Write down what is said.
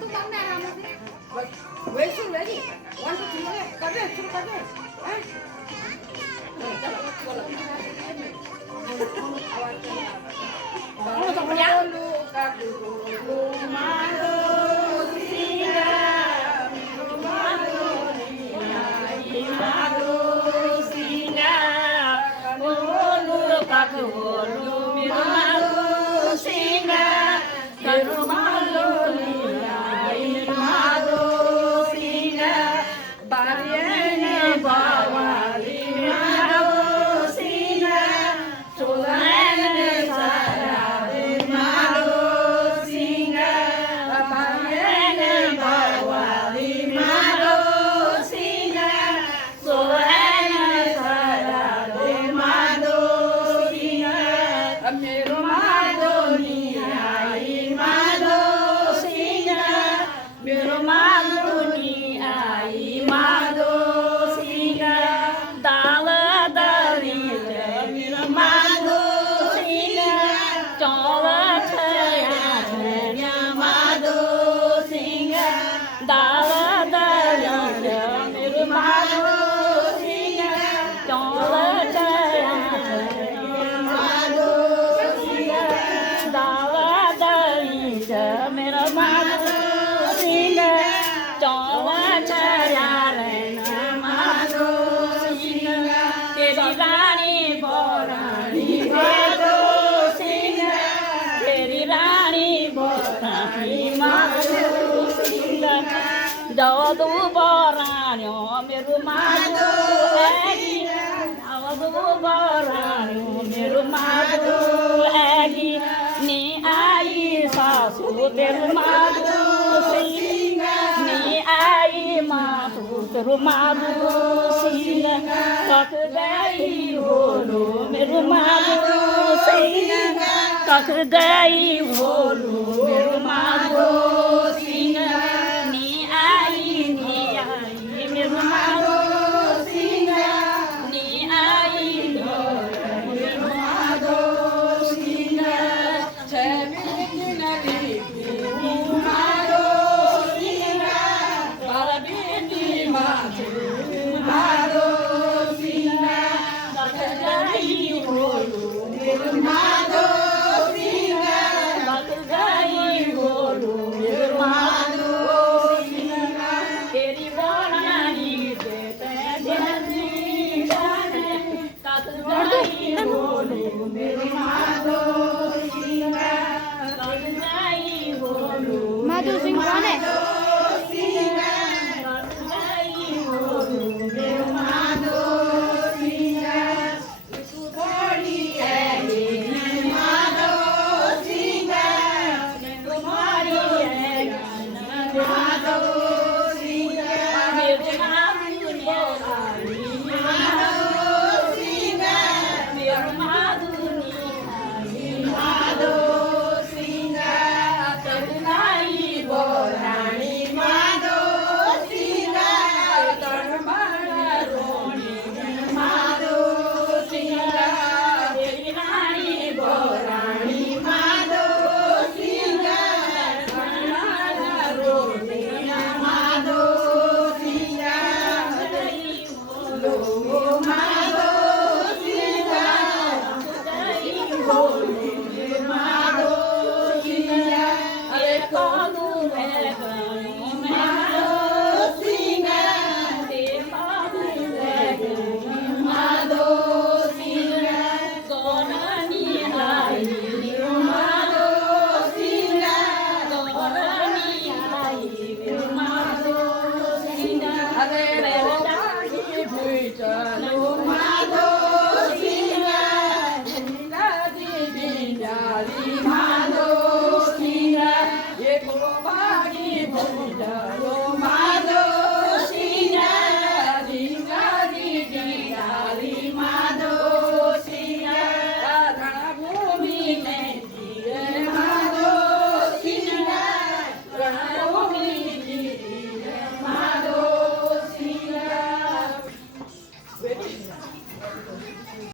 तू बंद है आराम से वेट रेडी 1 2 3 कर दे शुरू कर दे हैं चलो बोलो आवाज बोलो का गुरु मारो सीना मारो मारो सीना बोलो का गुरु मारो सीना करो मारो मारो सीना बारियाने बावाली मारो सीना चोलाने सारा मारो सीना बारियाने बावाली मारो सीना चोलाने सारा मारो सीना मेरो मारो मेरो मालुनी आई माधो सिंगा दाल दाली मेरो माधो सिंगा चौल छया छया माधो सिंगा दाल दाली मेरो माधो सिंगा चौल छया छया माधो सिंगा दाल दाली मेरो माधो तेरी रानी बोरानी माधो सिंगा तेरी रानी बोरानी माधो सिंगा जादू बोरानी मेरो माधो ऐगी जादू बोरानी मेरो माधो ऐगी नी आई सासू तेरे माधो सिंगा नी आई माधो तेरे माधो सिंगा कक गई बोलो मेरो माधो सिंगा कक गई बोलो मेरो माधो सिंगा नी आई मेरो माधो सिंगा नी आई मेरो माधो सिंगा छेमी नदी माधो सिंगा बारबी माधो माधो सिंगा कक गई बोलो मेरो माधो सिंगा कक गई बोलो मेरो माधो सिंगा तेरी बोरानी देते जनी जाने कक गई बोलो मेरो माधो सिंगा कक गई बोलो माधो सिंह कौन है?